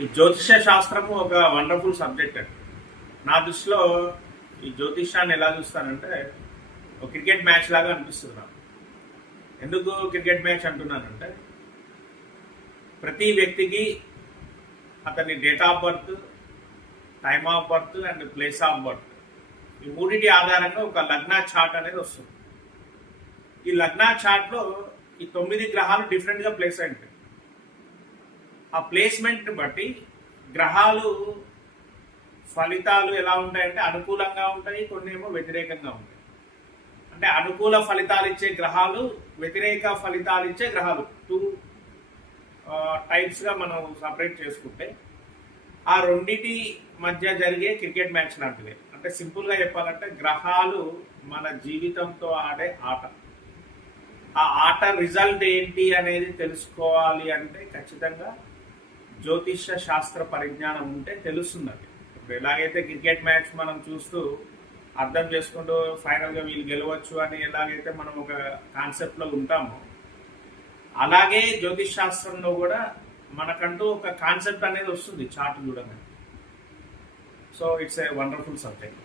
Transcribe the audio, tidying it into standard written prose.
ఈ జ్యోతిష శాస్త్రము ఒక వండర్ఫుల్ సబ్జెక్ట్ అండి. నా దృష్టిలో ఈ జ్యోతిషాన్ని ఎలా చూస్తానంటే ఒక క్రికెట్ మ్యాచ్ లాగా అనిపిస్తుంది నాకు. ఎందుకు క్రికెట్ మ్యాచ్ అంటున్నానంటే ప్రతి వ్యక్తికి అతని date of birth, time of birth and place of birth ఈ మూడింటి ఆధారంగా ఒక లగ్న చార్ట్ అనేది వస్తుంది. ఈ లగ్న చార్ట్లో ఈ 9 గ్రహాలు డిఫరెంట్గా ప్లేస్ అయి ఉంటాయి. ఆ ప్లేస్మెంట్ బట్టి గ్రహాలు ఫలితాలు ఎలా ఉంటాయంటే అనుకూలంగా ఉంటాయి, కొన్ని ఏమో వ్యతిరేకంగా ఉంటాయి. అంటే అనుకూల ఫలితాలు ఇచ్చే గ్రహాలు, వ్యతిరేక ఫలితాలు ఇచ్చే గ్రహాలు 2 టైప్స్గా మనం సపరేట్ చేసుకుంటే ఆ రెండింటి మధ్య జరిగే క్రికెట్ మ్యాచ్ లాంటిది. అంటే సింపుల్గా చెప్పాలంటే గ్రహాలు మన జీవితంతో ఆడే ఆట. ఆ ఆట రిజల్ట్ ఏంటి అనేది తెలుసుకోవాలి అంటే ఖచ్చితంగా జ్యోతిష శాస్త్ర పరిజ్ఞానం ఉంటే తెలుస్తుందండి. ఇప్పుడు ఎలాగైతే క్రికెట్ మ్యాచ్ మనం చూస్తూ అర్థం చేసుకుంటూ ఫైనల్గా వీళ్ళు గెలవచ్చు అని ఎలాగైతే మనం ఒక కాన్సెప్ట్లో ఉంటామో, అలాగే జ్యోతిష్ శాస్త్రంలో కూడా మనకంటూ ఒక కాన్సెప్ట్ అనేది వస్తుంది చార్ట్ చూడగానే. So it's a wonderful subject.